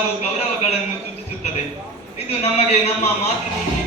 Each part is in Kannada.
ಹಾಗೂ ಗೌರವಗಳನ್ನು ಸೂಚಿಸುತ್ತದೆ. ಇದು ನಮಗೆ ನಮ್ಮ ಮಾತೃಭೂಮಿ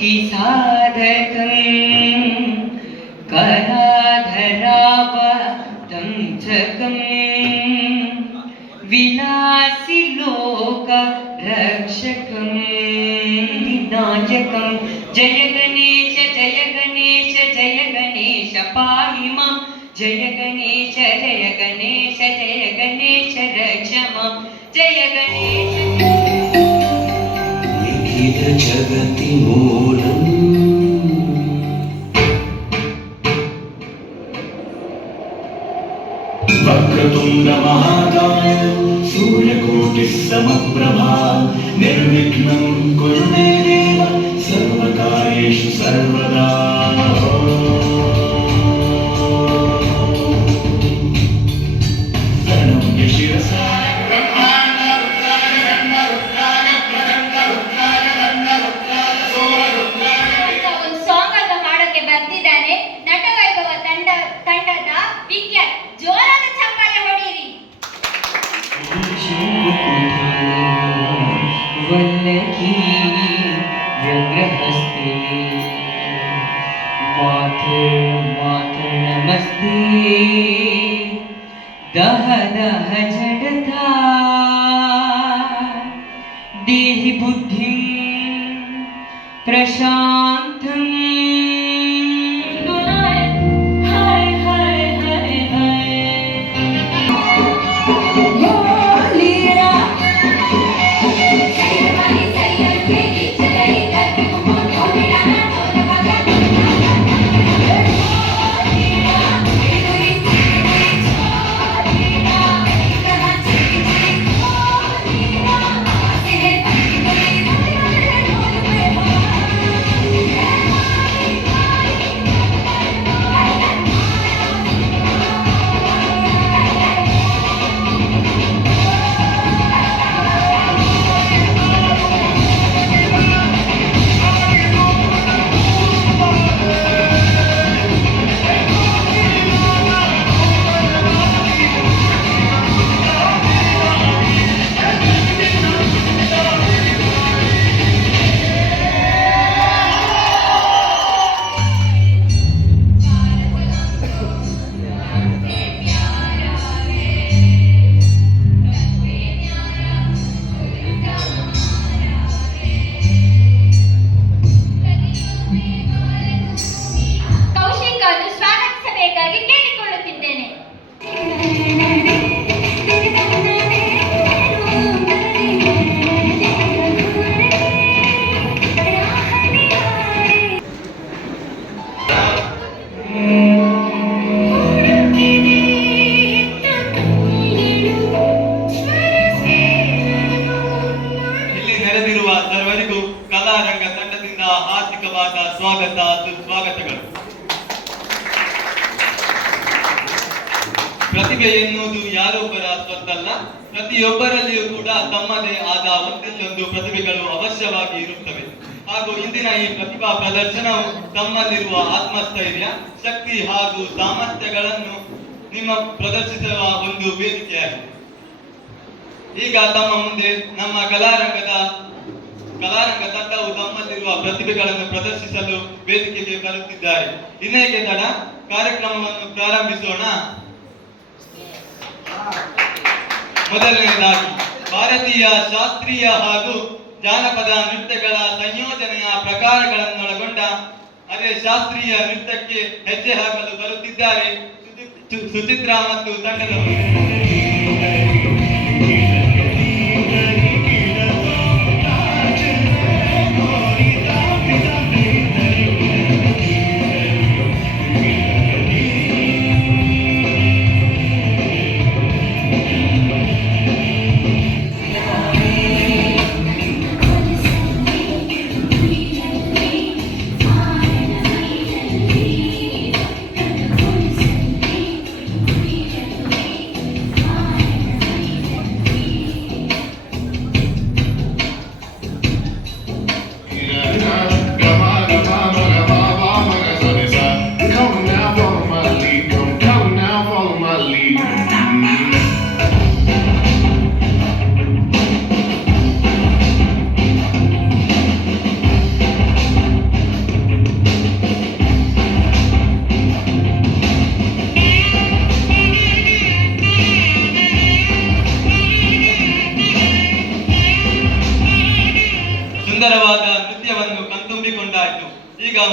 की साधकं कराधरावतंचकं विलासि लोक रक्षकं विनायकं जय गणेश जय गणेश पाहि मां जय गणेश रक्ष मां जय गणेश निखिल जगति मूलम् वक्रतुण्ड महाकाय सूर्यकोटिः समप्रभा निर्विघ्नं कुरु मे देव सर्वकार्येषु सर्वदा प्रणम्य शिरसा ಬರ್ತಿದ್ದಾನೆ ನಟ ವೈಭವ ತಂಡದ ವಿಖ್ಯಾತ್ ಜೋರಾದ ಚಪ್ಪಾಳೆ ಹೊಡೀರಿ. वल्लकी व्यग्रहस्ते मातृ नमस्ते दह दह जडता देहि बुद्धिं प्रशान्तम् ಸರ್ವರಿಗೂ ಕಲಾರಂಗ ತಂಡದಿಂದ ಹಾರ್ದಿಕವಾದ ಸ್ವಾಗತ ಸುಸ್ವಾಗತಗಳು. ಪ್ರತಿಭೆ ಎನ್ನುವುದು ಯಾರೊಬ್ಬರ ಸ್ವತ್ತಲ್ಲ, ಪ್ರತಿಯೊಬ್ಬರಲ್ಲಿಯೂ ಕೂಡ ತಮ್ಮದೇ ಆದ ಒಂದೊಂದು ಪ್ರತಿಭೆಗಳು ಅವಶ್ಯವಾಗಿ ಇರುತ್ತವೆ. ಹಾಗೂ ಇಂದಿನ ಈ ಪ್ರತಿಭಾ ಪ್ರದರ್ಶನವು ತಮ್ಮಲ್ಲಿರುವ ಆತ್ಮಸ್ಥೈರ್ಯ, ಶಕ್ತಿ ಹಾಗೂ ಸಾಮರ್ಥ್ಯಗಳನ್ನು ನಿಮ್ಮ ಪ್ರದರ್ಶಿಸುವ ಒಂದು ವೇದಿಕೆಯಾಗಿದೆ. ಈಗ ತಮ್ಮ ಮುಂದೆ ನಮ್ಮ ಕಲಾರಂಗ ತಂಡವು ತಮ್ಮಲ್ಲಿರುವ ಪ್ರತಿಭೆಗಳನ್ನು ಪ್ರದರ್ಶಿಸಲು ವೇದಿಕೆಗೆ ಬರುತ್ತಿದ್ದಾರೆ. ಇನ್ನೇಕೆ ತಡ, ಕಾರ್ಯಕ್ರಮವನ್ನು ಪ್ರಾರಂಭಿಸೋಣ. ಮೊದಲನೇದಾಗಿ ಭಾರತೀಯ ಶಾಸ್ತ್ರೀಯ ಹಾಗೂ ಜಾನಪದ ನೃತ್ಯಗಳ ಸಂಯೋಜನೆಯ ಪ್ರಕಾರಗಳನ್ನೊಳಗೊಂಡ ಅದೇ ಶಾಸ್ತ್ರೀಯ ನೃತ್ಯಕ್ಕೆ ಹೆಜ್ಜೆ ಹಾಕಲು ಬರುತ್ತಿದ್ದಾರೆ ಸುಚಿತ್ರಾ ಮತ್ತು ತಂಡದವರು.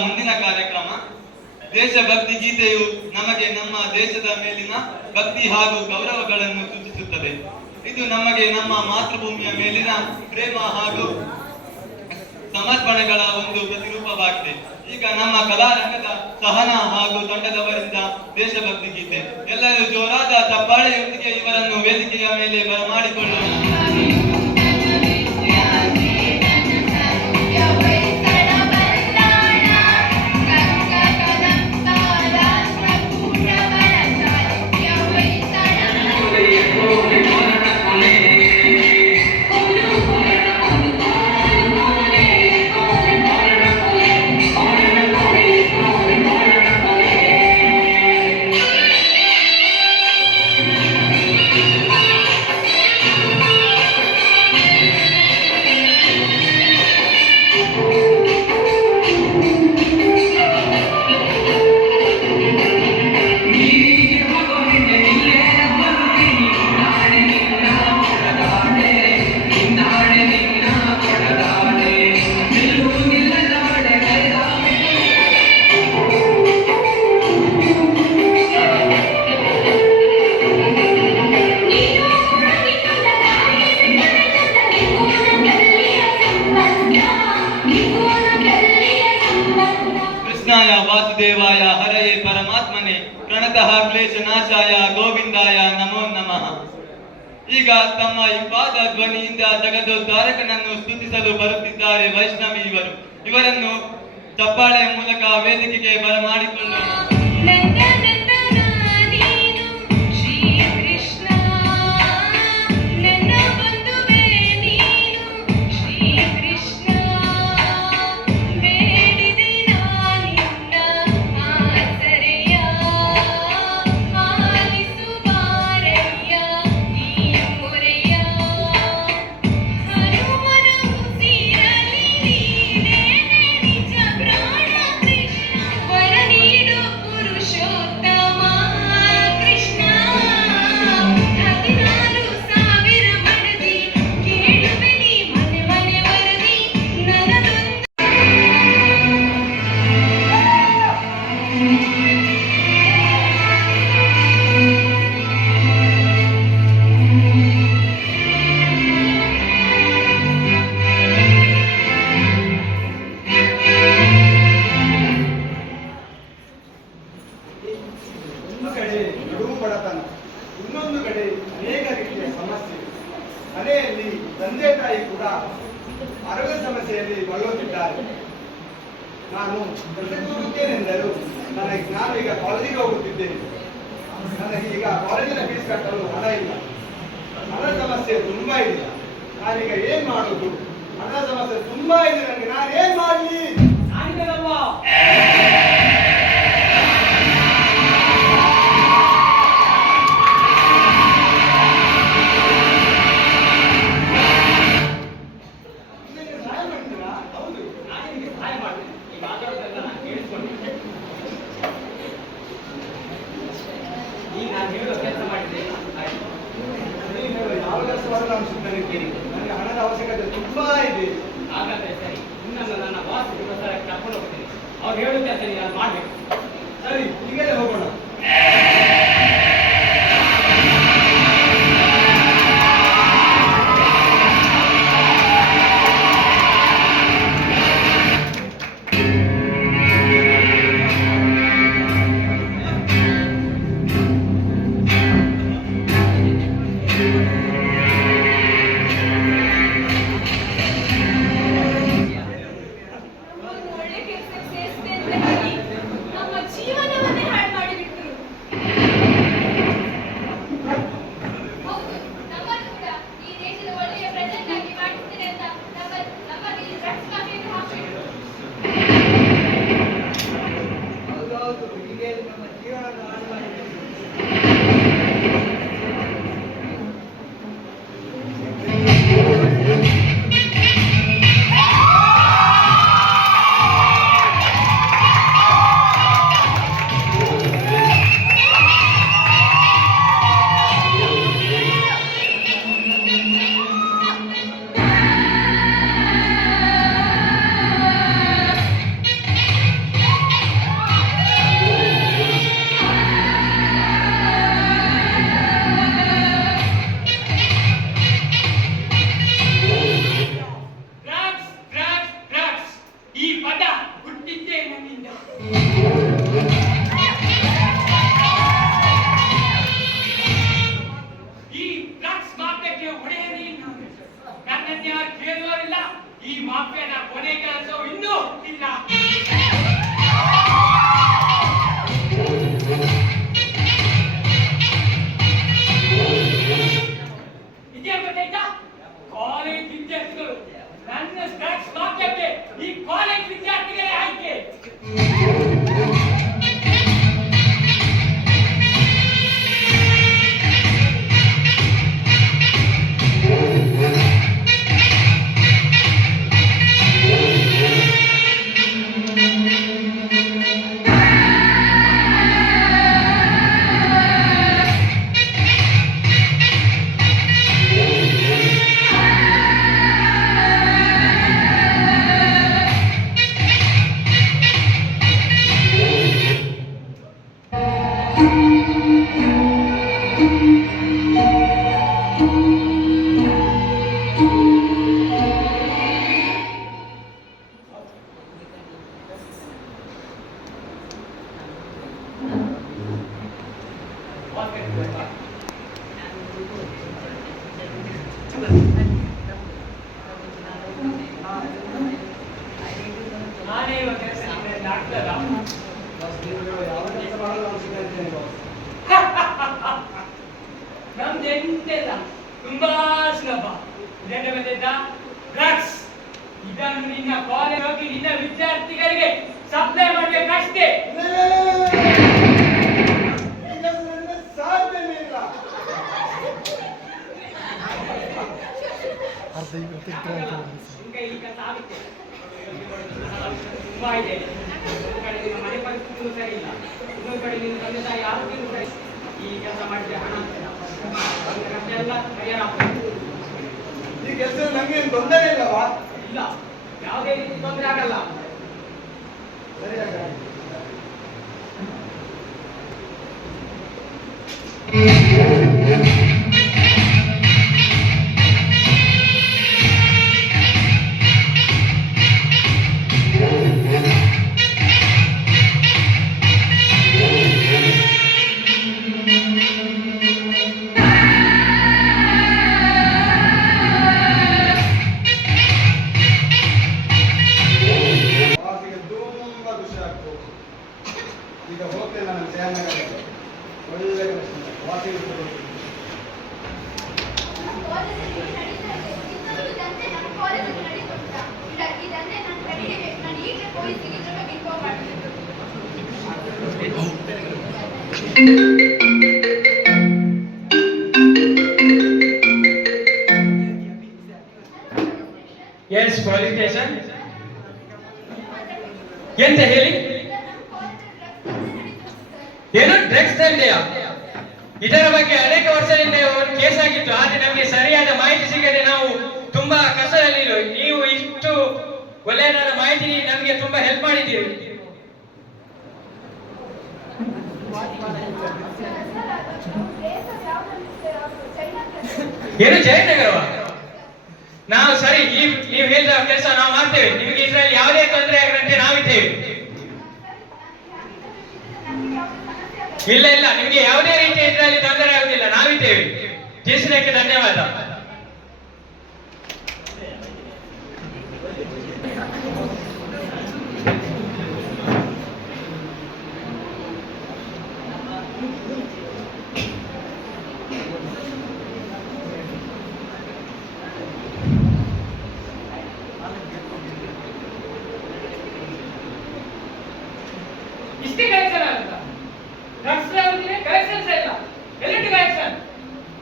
ಮುಂದಿನ ಕಾರ್ಯಕ್ರಮ ದೇಶಭಕ್ತಿ ಗೀತೆಯು ನಮಗೆ ನಮ್ಮ ದೇಶದ ಮೇಲಿನ ಭಕ್ತಿ ಹಾಗೂ ಗೌರವಗಳನ್ನು ಸೂಚಿಸುತ್ತದೆ. ಇದು ನಮಗೆ ನಮ್ಮ ಮಾತೃಭೂಮಿಯ ಮೇಲಿನ ಪ್ರೇಮ ಹಾಗೂ ಸಮರ್ಪಣೆಗಳ ಒಂದು ಪ್ರತಿರೂಪವಾಗಿದೆ. ಈಗ ನಮ್ಮ ಕಲಾರಂಗದ ಸಹನಾ ಹಾಗೂ ತಂಡದವರಿಂದ ದೇಶಭಕ್ತಿ ಗೀತೆ. ಎಲ್ಲರೂ ಜೋರಾದ ಚಪ್ಪಾಳೆಯೊಂದಿಗೆ ಇವರನ್ನು ವೇದಿಕೆಯ ಮೇಲೆ ಬರಮಾಡಿಕೊಳ್ಳೋಣ. ಕೃಷ್ಣಾಯ ವಾಸುದೇವಾಯ ಹರಯೇ ಪರಮಾತ್ಮನೆ ಪ್ರಣತಃ ಕ್ಲೇಶನಾಶಾಯ ಗೋವಿಂದಾಯ ನಮೋ ನಮಃ. ಈಗ ತಮ್ಮ ಇಂಪಾದ ಧ್ವನಿಯಿಂದ ಜಗದೋದ್ಧಾರಕನನ್ನು ಸ್ತುತಿಸಲು ಬರುತ್ತಿದ್ದಾರೆ ವೈಷ್ಣವಿ ಇವರು. ಇವರನ್ನು ಚಪ್ಪಾಳೆಯ ಮೂಲಕ ವೇದಿಕೆಗೆ ಬರಮಾಡಿಕೊಳ್ಳೋಣ. ಇನ್ನೊಂದು ಕಡೆ ಅನೇಕ ರೀತಿಯ ಸಮಸ್ಯೆ. ಮನೆಯಲ್ಲಿ ತಂದೆ ತಾಯಿ ಕೂಡ ಆರೋಗ್ಯ ಸಮಸ್ಯೆಯಲ್ಲಿ ಬಳಲುತ್ತಿದ್ದಾರೆ. ನಾನು ಕೆಲಸಕ್ಕೆ ಹೋಗುತ್ತೇನೆಂದರೂ ನಾನು ಈಗ ಕಾಲೇಜಿಗೆ ಹೋಗುತ್ತಿದ್ದೇನೆ. ನನಗೆ ಈಗ ಕಾಲೇಜಿನ ಫೀಸ್ ಕಟ್ಟಲು ಹಣ ಇಲ್ಲ. ಹಣ ಸಮಸ್ಯೆ ತುಂಬಾ ಇದೆ. ನಾನೀಗ ಏನ್ ಮಾಡುದು? ಹಣ ಸಮಸ್ಯೆ ತುಂಬಾ ಇದೆ ನನಗೆ. ನಾನು ಏನ್ ಮಾಡಲಿ? ನನಗೆ ಹಣದ ಅವಶ್ಯಕತೆ ತುಂಬಾ ಇದೆ. ಹಾಗಾದ್ರೆ ಸರಿ, ಇನ್ನೊಂದು ನನ್ನ ಬಾಸ್ ಕರ್ಕೊಂಡು ಹೋಗ್ತೀನಿ. ಅವ್ರು ಹೇಳುತ್ತೆ ಸರಿ, ನಾನು ಮಾಡ್ಬೇಕು. ಸರಿ, ಈಗಲೇ ಹೋಗೋಣ. ನಮ್ಮ ಜೀವನವನ್ನೇ ಹಾಳು ಮಾಡಿಬಿಟ್ರು. ಈ ಮಾಫಿಯಾನ ಕೊನೆ ಕೆಲಸವು ಇನ್ನೂ ಇಲ್ಲ. ಇದೇನ್ ಗೊತ್ತಾಯ್ತಾ? ಕಾಲೇಜ್ ವಿದ್ಯಾರ್ಥಿಗಳು ನನ್ನ ಡ್ರಗ್ಸ್ ಮಾಫಿಯಾಕ್ಕೆ ಈ ಕಾಲೇಜ್ ವಿದ್ಯಾರ್ಥಿಗಳೇ ಆಯ್ಕೆ. ನಾನೇ ಇವಾಗ ಡಾಕ್ಟರ್. ಯಾವ ಕೆಲಸ ಮಾಡಲು ನಾನು ಸಿಗ್ತಾ ಇದ್ದೇನೆ ಬಾಸ್. ನಮ್ದು ಎಂತೆಲ್ಲ ತುಂಬಾ ಸುಲಭ. ಇದೆಂತ ಗೊತ್ತಾಯ್ತಾ? ಡ್ರಗ್ಸ್. ಇದನ್ನು ನಿನ್ನ ಕಾಲೇಜ್ ಹೋಗಿ ನಿನ್ನ ವಿದ್ಯಾರ್ಥಿಗಳಿಗೆ ಸಪ್ಲೈ ಮಾಡ್ಬೇಕಷ್ಟೇ. ಈಗ ನನ್ನ ಸಾಧ್ಯನೇ ಇಲ್ಲ. ನಿಮ್ಗೆ ಈ ಕೆಲಸ ಆಗುತ್ತೆ. ತುಂಬಾ ಇದೆ. ಒಂದು ಕಡೆ ನಿಮ್ಮ ಮನೆ ಪರಿಸ್ಥಿತಿಯೂ ಸರಿ ಇಲ್ಲ, ಇನ್ನೊಂದು ಕಡೆ ನಿಮ್ಮ ತಂದೆ ತಾಯಿ ಆರೋಗ್ಯವೂ ಸರಿ. ಈ ಕೆಲಸ ಮಾಡಿದ್ರೆ ಹಣ ಎಲ್ಲ ತಯಾರಾಗ್ತದೆ. ಈ ಕೆಲಸ ನಂಗೆ ಏನು ತೊಂದರೆ ಇಲ್ಲವಾ? ಇಲ್ಲ, ಯಾವುದೇ ರೀತಿ ತೊಂದರೆ ಆಗಲ್ಲ. ಸರಿ ಹಾಗಾದ್ರೆ. ಬಾಸಿಗೆ ತುಂಬಾ ಖುಷಿ ಆಗ್ತದೆ. ಈಗ ಹೋಗ್ತೇನೆ ನಾನು ಜಯನಗರಕ್ಕೆ. ಒಳ್ಳೆ ಕೆಲಸ ಬಾಸಿಗೆ ಕೊಡ್ತೀನಿ. ನಮ್ಮ ಕಾಲೇಜಲ್ಲಿ ನಡೀತಾ ಇದೆ. ಇನ್ನೊಂದು ದಂಧೆ ನಮ್ಮ ಕಾಲೇಜಲ್ಲಿ ನಡೀತಾ ಉಂಟಾ? ಈ ದಂಧೆ ನಾನು ತಡೆಯಬೇಕು. ನಾನು ಈಗಲೇ ಪೊಲೀಸಿಗೆ ಇದ್ರ ಬಗ್ಗೆ ಇನ್ಫಾರ್ಮ್ ಮಾಡ್ತೀನಿ. Yes police station. ಎಂತ ಹೇಳಿ? ಏನು ಡ್ರಗ್ಸ್ ದಂಧೆಯ? ಇದರ ಬಗ್ಗೆ ಅನೇಕ ವರ್ಷದಿಂದ ಒಂದು ಕೇಸ್ ಆಗಿತ್ತು. ಆದ್ರೆ ನಮಗೆ ಸರಿಯಾದ ಮಾಹಿತಿ ಸಿಗದೆ ನಾವು ತುಂಬಾ ಕಷ್ಟದಲ್ಲಿ. ನೀವು ಇಷ್ಟು ಒಳ್ಳೆಯದಾದ ಮಾಹಿತಿ ನಮಗೆ ತುಂಬಾ ಹೆಲ್ಪ್ ಮಾಡಿದ್ದೀರಿ. ಏನು ಜಯನಗರವ? ನಾವು ಸರಿ, ನೀವು ಹೇಳಿದ ಕೆಲಸ ನಾವು ಮಾಡ್ತೇವೆ. ನಿಮಗೆ ಇದರಲ್ಲಿ ಯಾವುದೇ ತೊಂದರೆ ಆಗದಂತೆ ನಾವಿದ್ದೇವೆ. ಇಲ್ಲ ಇಲ್ಲ, ನಿಮಗೆ ಯಾವುದೇ ರೀತಿ ಇದರಲ್ಲಿ ತೊಂದರೆ ಆಗುದಿಲ್ಲ, ನಾವಿದ್ದೇವೆ. ತಿಳಿಸಿದ್ದಕ್ಕೆ ಧನ್ಯವಾದ. ಇಷ್ಟೇ ಕಲೆಕ್ಷನ್ ಆಗುತ್ತಾ? ಡ್ರಗ್ಸ್ ಕಲೆಕ್ಷನ್ಸ್ ಇಲ್ಲ. ಎಲ್ಲಿಟ್ಟು ಕಲೆಕ್ಷನ್?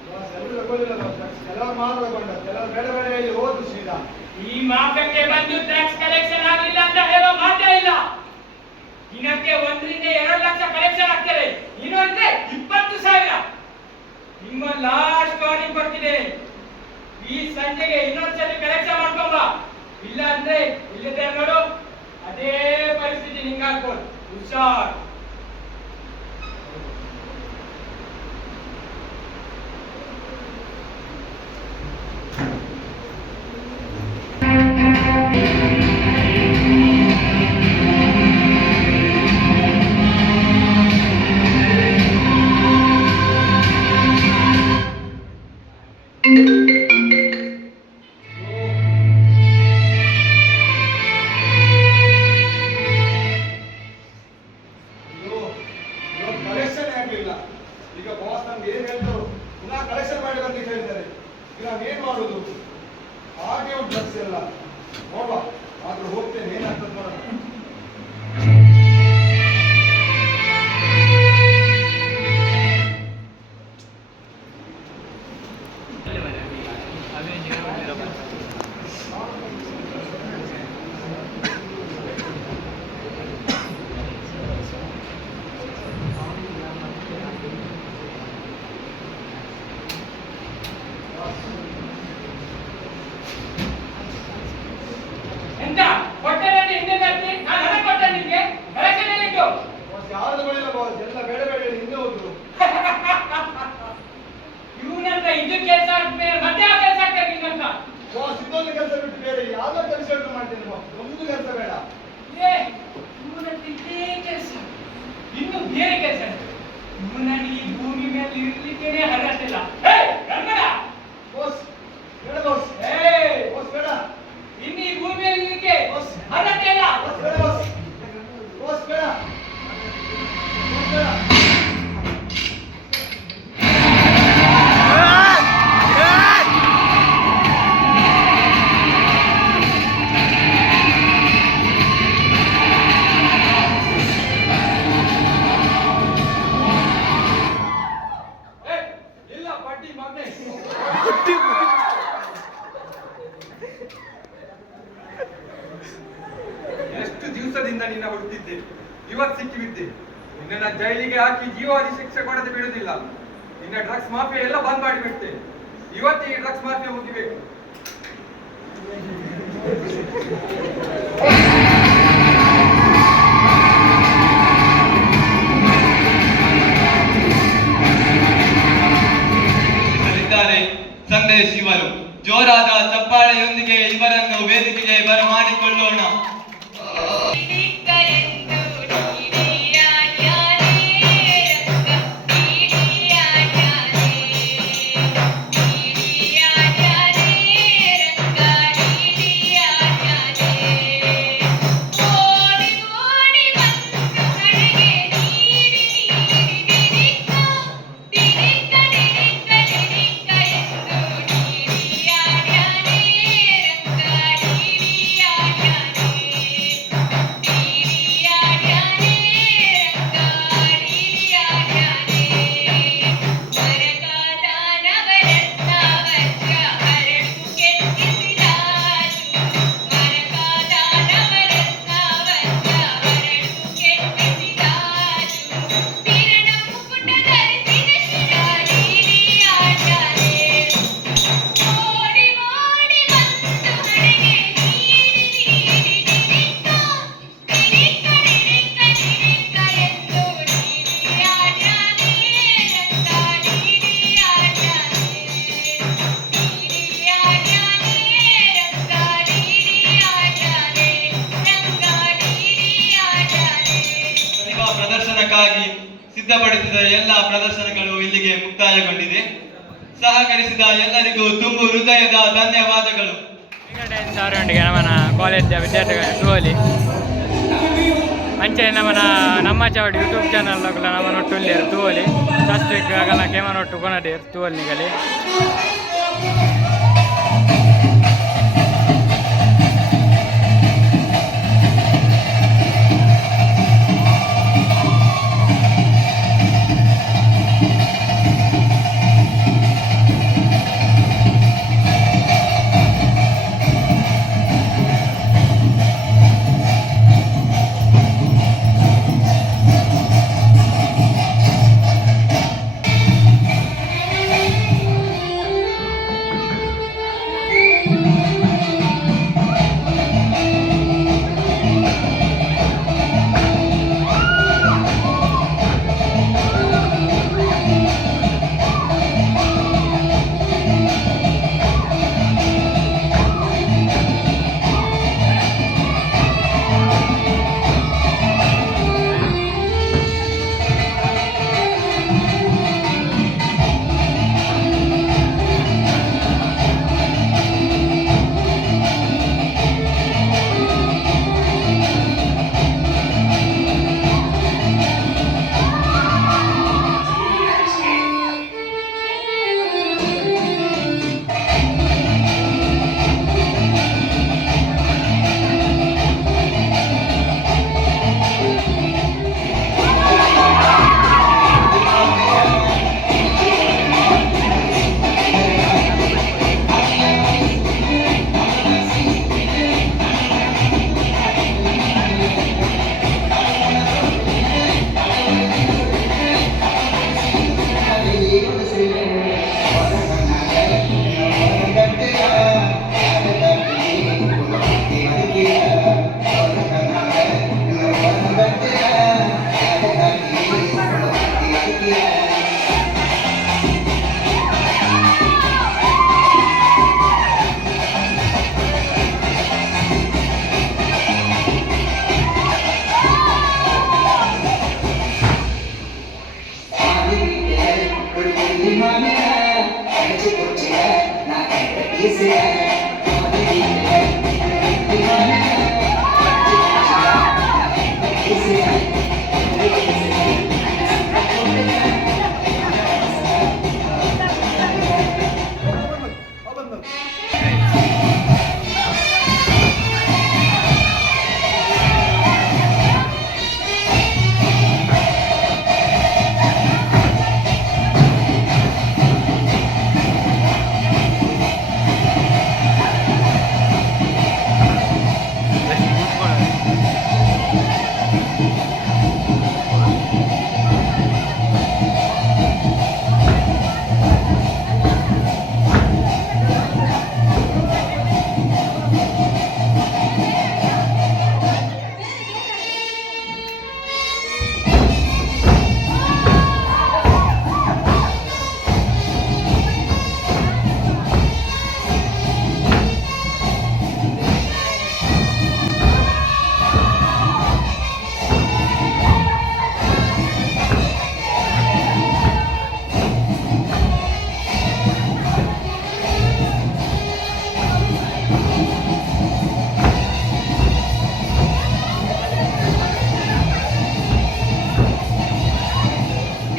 ಬಾಸ್ ಎಲ್ಲರೂ ತಗೊಳ್ಳಿಲ್ಲ ಬಾಸ್. ಕೆಲವರು ಮಾತ್ರ ತಗೊಂಡ, ಕೆಲವರು ಬೇಡ ಬೇಡ ಹೇಳಿ ಹೋದ್ರು ಸೀದಾ. ಈ ಮಾಪಕ್ಕೆ ಬಂದು ಡ್ರಗ್ಸ್ ಕಲೆಕ್ಷನ್ ಆಗಲಿಲ್ಲ ಅಂತ ಹೇಳೋ ಮಾತೇ ಇಲ್ಲ. ದಿನಕ್ಕೆ 1 ರಿಂದ 2 ಲಕ್ಷ ಕಲೆಕ್ಷನ್ ಆಗ್ತದೆ. ಇನ್ನೊಂದ್ರೆ 20,000. ನಿಮ್ಮ ಲಾಸ್ಟ್ ವಾರ್ನಿಂಗ್ ಕೊಡ್ತಿದ್ದೇನೆ. ಈ ಸಂಜೆಗೆ ಇನ್ನೊಂದ್ಸಲಿ ಕಲೆಕ್ಷನ್ ಮಾಡ್ಕೊಂಬ. ಇಲ್ಲ ಅಂದ್ರೆ ಇಲ್ಲದೆ ನೋಡು, ಅದೇ ಪರಿಸ್ಥಿತಿ ನಿಂಗಾಗ್ಬೋದು. ಹುಷಾರ್. ನಮ್ಗೆ ಏನ್ ಹೇಳ್ತಾರೆ ಪುನಃ ಕಲೆಕ್ಷನ್ ಮಾಡಿ ಬರ್ಲಿಕ್ಕೆ ಹೇಳಿದ್ದಾರೆ. ಈಗ ನಾವೇನ್ ಮಾಡುದು? ಹಾಗೆ ಉಂಟು ಡ್ರಗ್ಸ್ ಎಲ್ಲ ನೋಡುವ. ಆದ್ರೂ ಹೋಗ್ತೇನೆ, ಏನಾಗ್ತದೆ ನೋಡೋಣ. ಎಂತ ಕೊಟ್ಟರೆ ಹಿಂದೆ ಬರ್ತಿ? ನಾನು ಹಣ ಕೊಟ್ಟೆ ನಿಮ್ಗೆ, ಕಲೆಕ್ಷನ್ ಎಲ್ಲಿಟ್ಟು? ಯಾವ್ದು ಬಳಿಲ್ಲ ಬಾಸ್, ಎಲ್ಲ ಬೇಡ ಬೇಡ ಹೇಳಿ ಹಿಂದೆ ಹೋದ್ರು. ಇವನಂತ ಇದು ಕೆಲಸ ಆದ್ಮೇಲೆ ಮತ್ತೆ ಯಾವ ಕೆಲಸ ಆಗ್ತದೆ ನಿನ್ನಂತ? ಬಾಸ್ ಇದೊಂದು ಕೆಲಸ ಬಿಟ್ಟು ಬೇರೆ ಯಾವ್ದೋ ಕೆಲಸ ಹೇಳ್ಕೊಂಡು ಮಾಡ್ತೇನೆ ಬಾಸ್, ಒಂದು ಕೆಲಸ ಬೇಡ. ಏ ಇವನಂತ ಇದೇ ಕೆಲಸ, ಇನ್ನು ಬೇರೆ ಕೆಲಸ ಇವನ ಈ ಭೂಮಿ ಮೇಲೆ ಇರ್ಲಿಕ್ಕೇನೆ ಹರಸಿಲ್ಲ. ಹೇ ಕನ್ನಡ ಬಾಸ್ ಬೇಡ ಬಾಸ್, ಬಾಸ್ ಬೇಡ ಇನ್ನು ಈ ಭೂಮಿಯಲ್ಲಿ ಇರ್ಲಿಕ್ಕೆ ಬಾಸ್, ಅರ್ಹತೆ ಇಲ್ಲ. ಬಾಸ್ ಬೇಡ ಬಾಸ್, ಬಾಸ್ ಬೇಡ, ಬಾಸ್ ಬೇಡ. ಇಲ್ಲ ಪಟ್ಟಿ ಮಗನೇ. ಎಷ್ಟು ದಿವಸದಿಂದ ನಿನ್ನ ಹುಡುಕಿದ್ದೆ, ಇವತ್ತು ಸಿಕ್ಕಿಬಿದ್ದೆ. ನಿನ್ನ ಜೈಲಿಗೆ ಹಾಕಿ ಜೀವಾವಧಿ ಶಿಕ್ಷೆ ಕೊಡದೆ ಬಿಡುವುದಿಲ್ಲ. ನಿನ್ನ ಡ್ರಗ್ಸ್ ಮಾಫಿಯಾ ಎಲ್ಲ ಬಂದ್ ಮಾಡಿಬಿಡ್ತೆ. ಇವತ್ತು ಈ ಡ್ರಗ್ಸ್ ಮಾಫಿಯಾ ಮುಗಿಬೇಕು. ಇದ್ದಾರೆ ಸಂದೇಶ್ ಇವರು. ಜೋರಾದ ಚಪ್ಪಾಳೆಯೊಂದಿಗೆ ಇವರನ್ನು ವೇದಿಕೆಗೆ ಬರಮಾಡಿಕೊಳ್ಳೋಣ. ಪ್ರದರ್ಶನಕ್ಕಾಗಿ ಸಿದ್ಧಪಡಿಸಿದ ಎಲ್ಲ ಪ್ರದರ್ಶನಗಳು ಇಲ್ಲಿಗೆ ಮುಕ್ತಾಯಗೊಂಡಿದೆ. ಸಹಕರಿಸಿದ ಎಲ್ಲರಿಗೂ ತುಂಬು ಹೃದಯದ ಧನ್ಯವಾದಗಳು. ಅವರೊಂದಿಗೆ ನಮ್ಮನ ಕಾಲೇಜ್ ವಿದ್ಯಾರ್ಥಿಗಳ ಟೂಲಿ ಅಂಚೆ ನಮ್ಮ ಚೌಡಿ ಯೂಟ್ಯೂಬ್ ಚಾನಲ್ ನಮ್ಮ ಒಟ್ಟುಲ್ಲಿಯರು ತೂಲಿ ಸಸ್ತಿಕ್ ಆಗಲ್ಲ ಕೇಮನ್ ಒಟ್ಟು ಕೊನಡೇರು ತೂಲ್ ನಿಗಲಿ.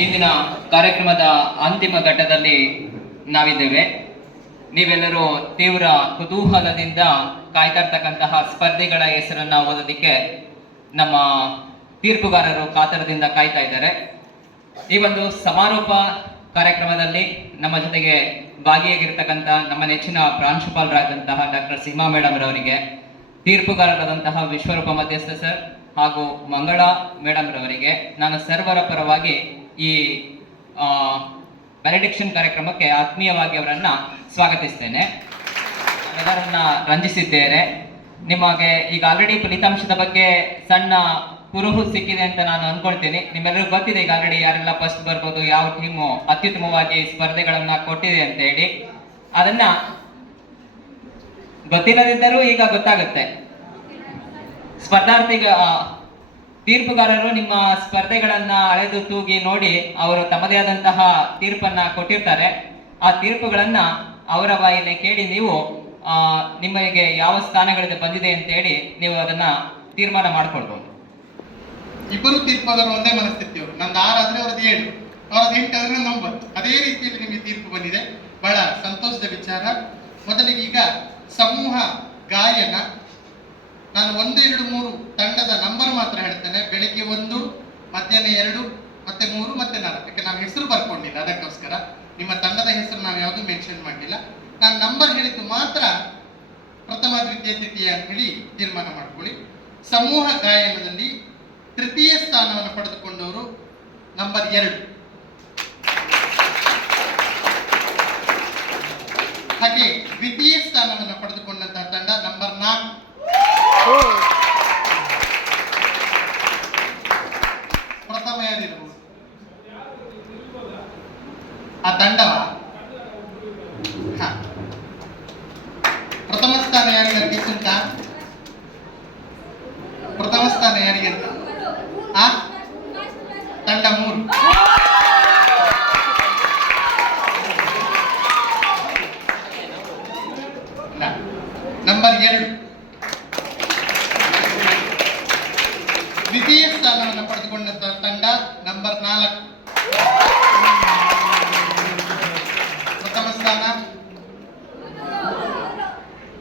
ಇಂದಿನ ಕಾರ್ಯಕ್ರಮದ ಅಂತಿಮ ಘಟ್ಟದಲ್ಲಿ ನಾವಿದ್ದೇವೆ. ನೀವೆಲ್ಲರೂ ತೀವ್ರ ಕುತೂಹಲದಿಂದ ಕಾಯ್ತಿರ್ತಕ್ಕಂತಹ ಸ್ಪರ್ಧಿಗಳ ಹೆಸರನ್ನ ಓದೋದಕ್ಕೆ ನಮ್ಮ ತೀರ್ಪುಗಾರರು ಕಾತರದಿಂದ ಕಾಯ್ತಾ ಇದ್ದಾರೆ. ಈ ಒಂದು ಸಮಾರೋಪ ಕಾರ್ಯಕ್ರಮದಲ್ಲಿ ನಮ್ಮ ಜೊತೆಗೆ ಭಾಗಿಯಾಗಿರ್ತಕ್ಕಂಥ ನಮ್ಮ ನೆಚ್ಚಿನ ಪ್ರಾಂಶುಪಾಲರಾದಂತಹ ಡಾಕ್ಟರ್ ಸೀಮಾ ಮೇಡಮ್ ರವರಿಗೆ, ತೀರ್ಪುಗಾರರಾದಂತಹ ವಿಶ್ವರೂಪ ಮಧ್ಯಸ್ಥ ಸರ್ ಹಾಗೂ ಮಂಗಳಾ ಮೇಡಮ್ ರವರಿಗೆ ನಾನು ಸರ್ವರ ಪರವಾಗಿ ಈ ವ್ಯಾಲಿಡಿಕ್ಷನ್ ಕಾರ್ಯಕ್ರಮಕ್ಕೆ ಆತ್ಮೀಯವಾಗಿ ಅವರನ್ನ ಸ್ವಾಗತಿಸ್ತೇನೆ. ಎಲ್ಲರನ್ನ ರಂಜಿಸಿದ್ದೇನೆ. ನಿಮಗೆ ಈಗ ಆಲ್ರೆಡಿ ಫಲಿತಾಂಶದ ಬಗ್ಗೆ ಸಣ್ಣ ಕುರುಹು ಸಿಕ್ಕಿದೆ ಅಂತ ನಾನು ಅನ್ಕೊಳ್ತೀನಿ. ನಿಮ್ಮೆಲ್ಲರಿಗೂ ಗೊತ್ತಿದೆ ಈಗ ಆಲ್ರೆಡಿ ಯಾರೆಲ್ಲ ಫಸ್ಟ್ ಬರ್ಬೋದು, ಯಾವ ಟೀಮು ಅತ್ಯುತ್ತಮವಾಗಿ ಸ್ಪರ್ಧೆಗಳನ್ನ ಕೊಟ್ಟಿದೆ ಅಂತ ಹೇಳಿ. ಅದನ್ನ ಗೊತ್ತಿಲ್ಲದಿದ್ದರೂ ಈಗ ಗೊತ್ತಾಗುತ್ತೆ. ತೀರ್ಪುಗಾರರು ನಿಮ್ಮ ಸ್ಪರ್ಧೆಗಳನ್ನ ಅಳೆದು ತೂಗಿ ನೋಡಿ ಅವರು ತಮ್ಮದೇ ಆದಂತಹ ತೀರ್ಪನ್ನ ಕೊಟ್ಟಿರ್ತಾರೆ. ಆ ತೀರ್ಪುಗಳನ್ನ ಅವರ ಬಾಯಿಲೆ ಕೇಳಿ ನೀವು ನಿಮಗೆ ಯಾವ ಸ್ಥಾನಗಳಿಗೆ ಬಂದಿದೆ ಅಂತ ಹೇಳಿ ನೀವು ಅದನ್ನ ತೀರ್ಮಾನ ಮಾಡ್ಕೊಳ್ಬಹುದು. ಇಬ್ಬರು ತೀರ್ಪಾದರು ಒಂದೇ ಮನಸ್ಥಿತಿಯವರು. ನಂದು 6 ಆದ್ರೆ ಅವ್ರದ್ದು 7, ಅವ್ರದ್ದು 8 ಆದ್ರೆ 9. ಅದೇ ರೀತಿಯಲ್ಲಿ ನಿಮಗೆ ತೀರ್ಪು ಬಂದಿದೆ. ಬಹಳ ಸಂತೋಷದ ವಿಚಾರ. ಮೊದಲಿಗೆ ಈಗ ಸಮೂಹ ಗಾಯನ, ನಾನು 1, 2, 3 ತಂಡದ ನಂಬರ್ ಮಾತ್ರ ಹೇಳ್ತೇನೆ. ಬೆಳಿಗ್ಗೆ 1, ಮಧ್ಯಾಹ್ನ 2, ಮತ್ತೆ 3, ಮತ್ತೆ 4. ಯಾಕೆ ನಾನು ಹೆಸರು ಬರ್ಕೊಂಡಿಲ್ಲ, ಅದಕ್ಕೋಸ್ಕರ ನಿಮ್ಮ ತಂಡದ ಹೆಸರು ನಾನು ಯಾವುದು ಮೆನ್ಷನ್ ಮಾಡಿಲ್ಲ. ನಾನು ನಂಬರ್ ಹೇಳಿದ್ದು ಮಾತ್ರ ಪ್ರಥಮ ದ್ವಿತೀಯ ತೃತೀಯ ಅಂತ ಹೇಳಿ ತೀರ್ಮಾನ ಮಾಡ್ಕೊಳ್ಳಿ. ಸಮೂಹ ಗಾಯನದಲ್ಲಿ ತೃತೀಯ ಸ್ಥಾನವನ್ನು ಪಡೆದುಕೊಂಡವರು ನಂಬರ್ 2. ಹಾಗೆ ದ್ವಿತೀಯ ಸ್ಥಾನವನ್ನು ಪಡೆದುಕೊಂಡಂತಹ ತಂಡ ನಂಬರ್ 4. ಪ್ರಥಮ ಯಾರಿರಬಹುದು ಆ ತಂಡವ? ಪ್ರಥಮ ಸ್ಥಾನ ಯಾರಿಗೆ ಅರ್ಪಿಸುಂಟ? ಪ್ರಥಮ ಸ್ಥಾನ ಯಾರಿಗೆ ಅಂತ ತಂಡ 3. ನಂಬರ್ 2 ದ್ವಿತೀಯ ಸ್ಥಾನವನ್ನು ಪಡೆದುಕೊಂಡಂತಹ ತಂಡ ನಂಬರ್ 4. ಪ್ರಥಮ ಸ್ಥಾನ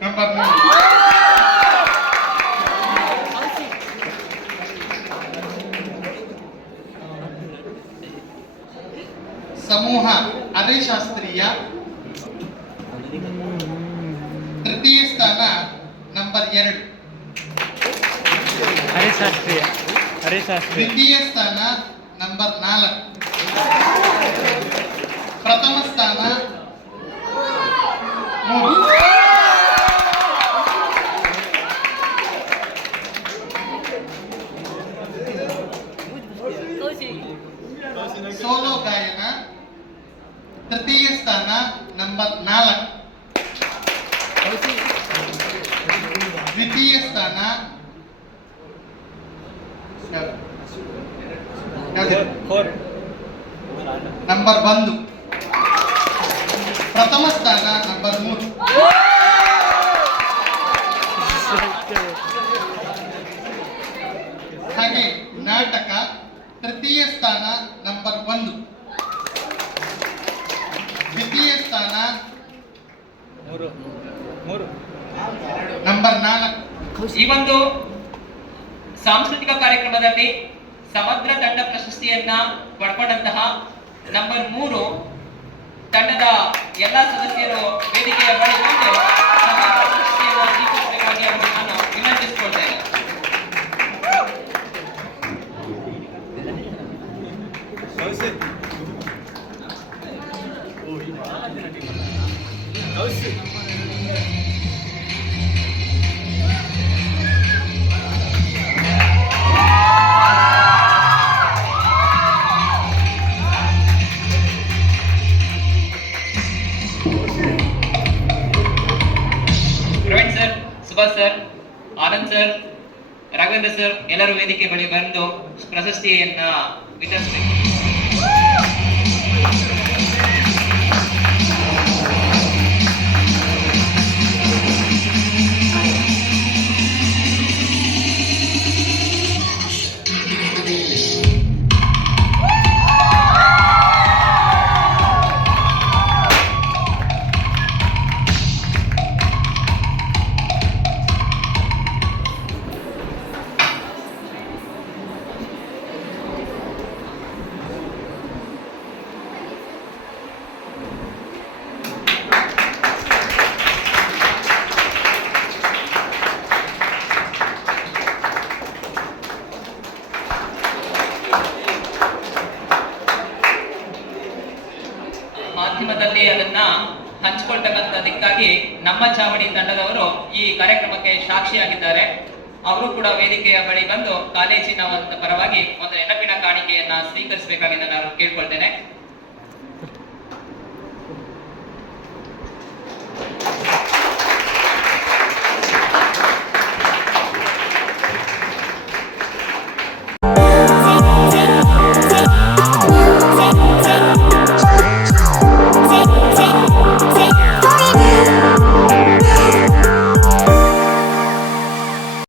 ನಂಬರ್ 3. ಸಮೂಹ ಅರೆಶಾಸ್ತ್ರೀಯ ತೃತೀಯ ಸ್ಥಾನ ನಂಬರ್ 2. ದ್ವಿತೀಯ ಸ್ಥಾನ ನಂಬರ್ 4. ಪ್ರಥಮ ಸ್ಥಾನ 3. ಸೋಲೋ ಗಾಯನ ತೃತೀಯ ಸ್ಥಾನ ನಂಬರ್ 4. ದ್ವಿತೀಯ ಸ್ಥಾನ ನಂಬರ್ 1. ಪ್ರಥಮ ಸ್ಥಾನ ನಂಬರ್ 3. ಹಾಗೆ ನಾಟಕ ತೃತೀಯ ಸ್ಥಾನ ನಂಬರ್ 1. ದ್ವಿತೀಯ ಸ್ಥಾನ ನಂಬರ್ 4. ಈ ಒಂದು ಸಾಂಸ್ಕೃತಿಕ ಕಾರ್ಯಕ್ರಮದಲ್ಲಿ ಸಮಗ್ರ ತಂಡ ಪ್ರಶಸ್ತಿಯನ್ನ ಪಡ್ಕೊಂಡಂತಹ ನಂಬರ್ 3 ತಂಡದ ಎಲ್ಲ ಸದಸ್ಯರು ವೇದಿಕೆಯ ಬಳಿ ಬಂದು ಸಮಗ್ರ ಪ್ರಶಸ್ತಿಯನ್ನು ಸ್ವೀಕರಿಸಬೇಕಾಗಿ ಅವರಿಗೆ ನಾನು ವಿನಂತಿಸಿಕೊಳ್ತೇನೆ. Praveen sir, Subhash sir, Anand sir, Raghavendra sir ಎಲ್ಲರೂ ವೇದಿಕೆ ಬಳಿ ಬಂದು ಪ್ರಶಸ್ತಿಯನ್ನ ವಿತರಿಸಬೇಕು. ಮಾಧ್ಯಮದಲ್ಲಿ ಅದನ್ನ ಹಂಚಿಕೊಳ್ತಕ್ಕಂಥದಕ್ಕಾಗಿ ನಮ್ಮ ಚಾವಡಿ ತಂಡದವರು ಈ ಕಾರ್ಯಕ್ರಮಕ್ಕೆ ಸಾಕ್ಷಿಯಾಗಿದ್ದಾರೆ. ಅವರು ಕೂಡ ವೇದಿಕೆಯ ಬಳಿ ಬಂದು ಕಾಲೇಜಿನ ಪರವಾಗಿ ಒಂದು ನೆನಪಿನ ಕಾಣಿಕೆಯನ್ನ ಸ್ವೀಕರಿಸಬೇಕಾಗಿ ನಾನು ಕೇಳ್ಕೊಳ್ತೇನೆ.